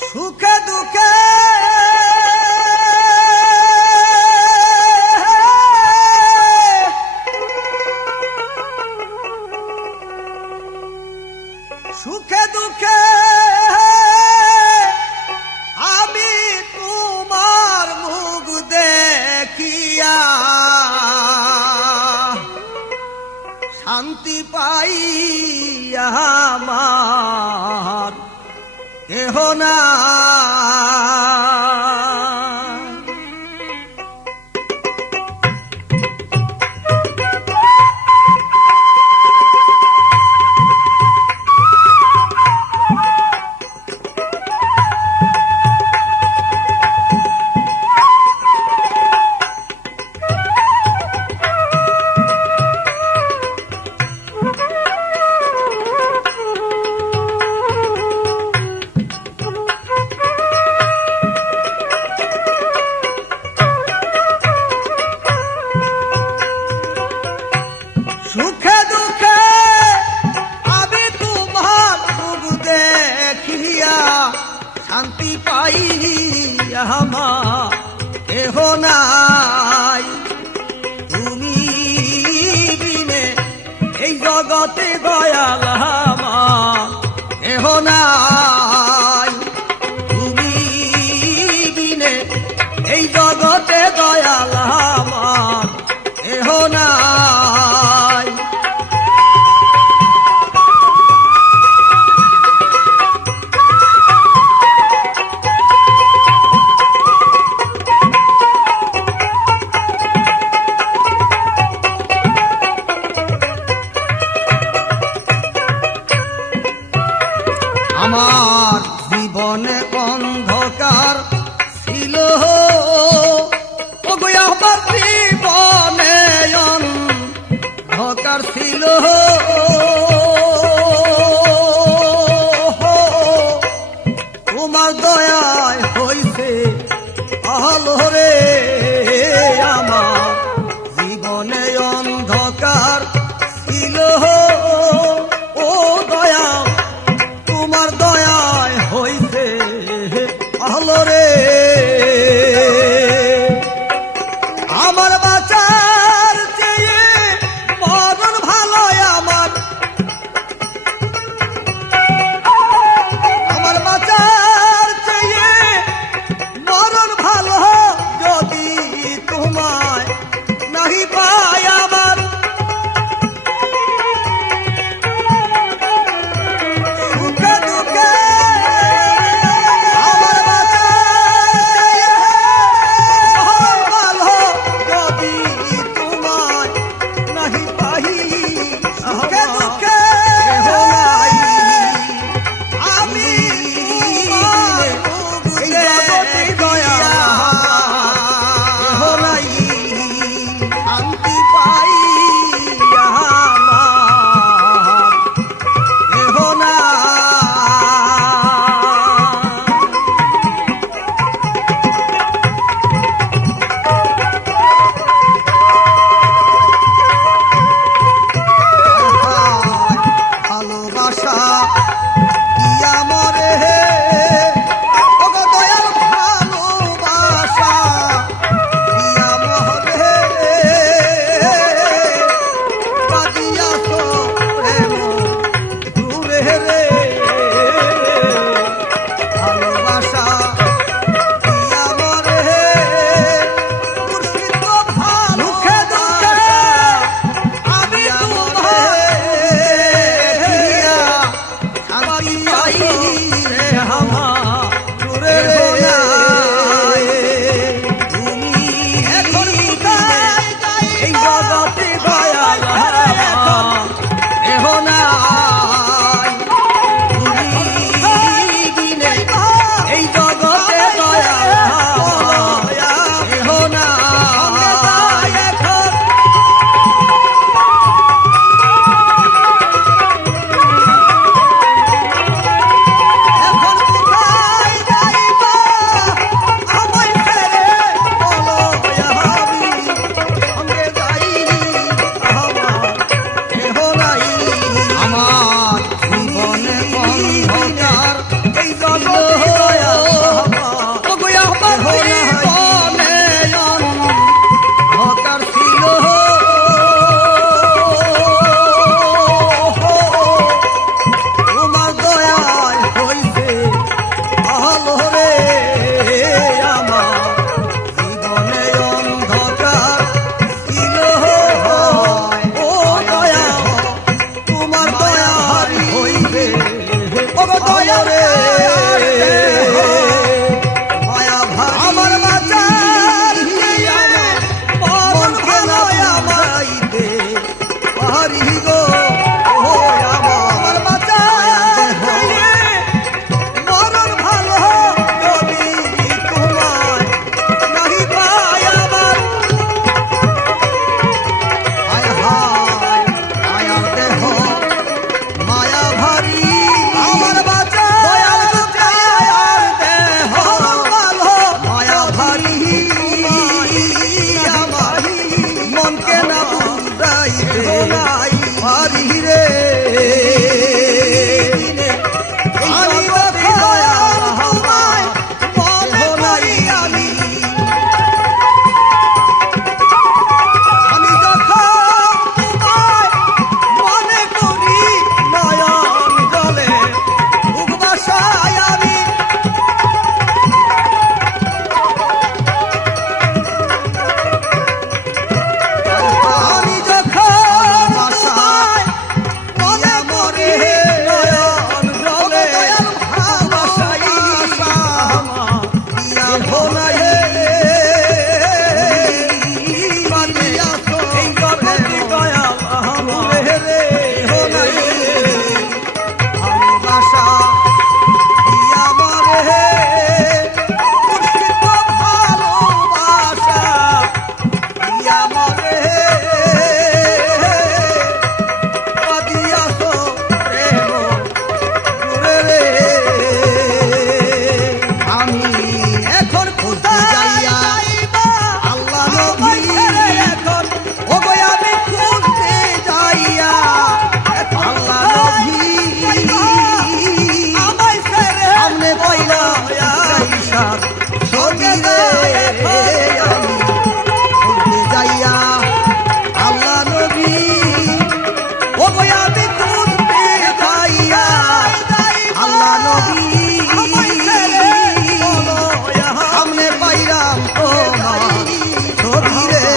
সুখে দুঃখে সুখে দুঃখে আমি তোমার মুখ দেখিয়া শান্তি পাই আমার কেহ না। সুখে দুঃখে আমি তোমার মুখ দেখিয়া শান্তি পাই আমার কেহ নাই। তুমি বিনে এই জগতে দয়াল আমার কেহ নাই। তুমি বিনে এই জগতে দয়াল আমার কেহ নাই। আমার জীবনে অন্ধকার ছিল, ওগো আমার জীবনে অন্ধকার ছিল। তোমার দয়ায় হইছে আলো রে। আমার জীবনে অন্ধকার ছিল, ও দয়া তোমার দয়ায় হইছে আলো রে। আমার বাঁচার চেয়ে মরণ ভালো, আমার বাঁচার চেয়ে মরণ ভালো। যদি তোমায় নাহি পাই আমার সুখে দুঃখে আমার বাঁচার চেয়ে মরণ ভালো। যদি তোমায় নাহি পাই সুখে দুঃখে আমি এই জগতে দয়া কেহ নাই। শান্তি পাই আমার কেহ নাই। ভালোবাসা দিয়া মরে ওগো দয়াল, ভালোবাসা দিয়া মরে বাজিয়াছ প্রেম দূরে রে। ভালোবাসা দিয়া মরে মুর্শিদ ভালো দুঃখে দুঃখে আমি তোমায় দেখিয়া শান্তি পাই রে আমার দূরে রে। তুমি এখন এই জগতে দয়াল কেহ নাই। তুমি বিনে এই জগতে দয়াল কেহ নাই। এখন রে মায়া ভারী আমার বাঁচার মন ভালো আমাইতে পারি গো ও আমার বাঁচার মরণ ভালো যদি তোমায় নাহি পাই আমার হায় হায় মায়ার দেহ মায়া ভারী আমার বাঁচা দয়াল দয়ার দেহ ভালো মায়া ভারী আমার মনকে না বুঝাইতে নাই পারি রে আমি দয়াল তোমায় মনে নাই আমি আমি যখন তোমায় মনে করি নয়ন জলে বুক বাসায় আমি আমি যখন তোমায় মনে করি নয়ন জলে বাসায় দিয়া ভোলাই এই গর্ভবতী দয়াল আমার রে হোলাই ভালোবাসা দিয়া মরে মুর্শিদ ভালোবাসা দিয়া মরে দিয়াছ প্রেম করে রে আমি এখন কোথায় যাইয়া আল্লাহ নবী এখন ও গো আমি খুঁজতে যাইয়া আল্লাহ নবী আমায় ছেড়ে সামনে পয়লা ঈশার ছবি রে আমি খুঁজতে যাইয়া আল্লাহ নবী ও গো আমি খুঁজতে যাইয়া আল্লাহ নবী সামনে পাইলাম তোমার ছবি রে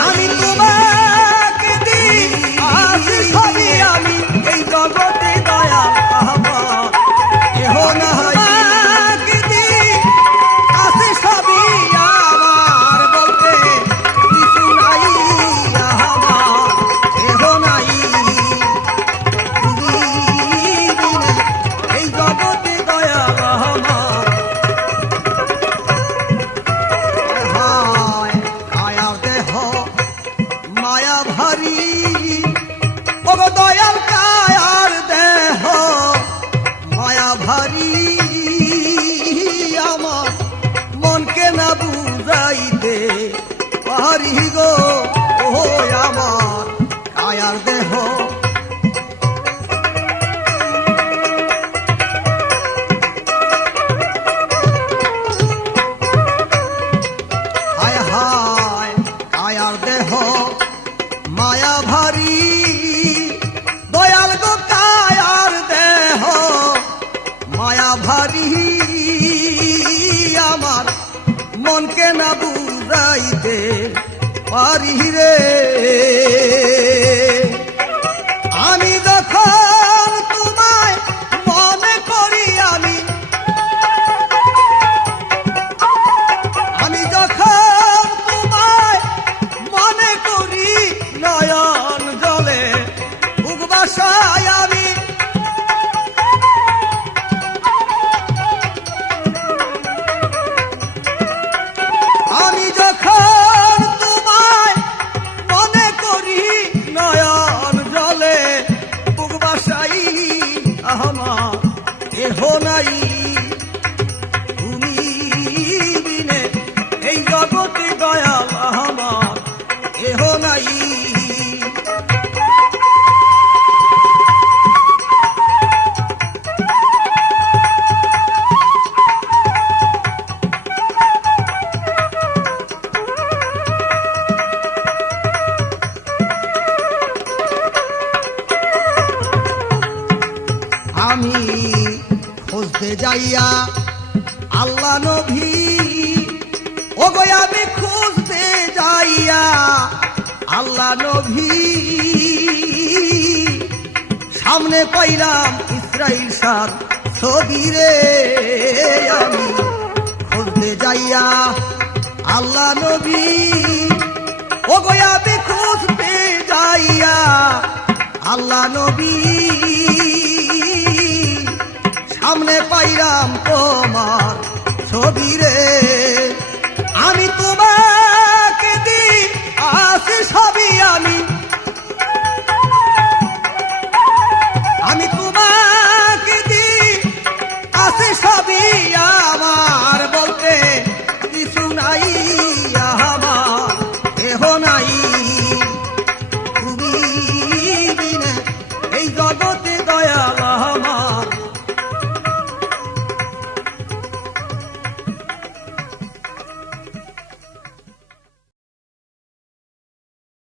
আমি তোমাকে দিই ছবি আমি এই জগতে দয়া আমার এহ নাহি আছে সবই আমার বলতে কিছু নাই আমার এহ নাই তুমি বিনে এই জগতে দয়া আমার হায় কায়ার দেহ মায়া ভারী ও গো দয়াল কায়ার দেহ মায়া ভারী আমার মনকে না বুঝাইতে পারি গো ও আমার কায়ার দেহ হায় হায় কায়ার দেহ মায়া ভারী দয়াল গো কায়ার দেহ মায়া ভারী আমার মনকে না বুঝাইতে পারি রে আমি যখন তোমায় মনে করি আমি যখন তোমায় মনে করি নয়ন জলে বুক বাসায় আমি আমি যখন তোমায় মনে করি নয়ন জলে বুক বাসাই আমার এহ নাই তুমি বিনে এই জগতে দয়াল আমার এহ নাই আমি খুঁজতে যাইয়া আল্লাহ নবী ও গো আমি খুঁজতে যাইয়া আল্লাহ নবী সামনে পাইলাম ইসরাইল সার ছবি রে আমি খুঁজতে যাইয়া আল্লাহ নবী ও গো আমি খুঁজতে যাইয়া আল্লাহ নবী সামনে পাইলাম তোমার ছবি রে আমি তোমাকে দি আসি সবই আমি তোমাকে দি আসি সবই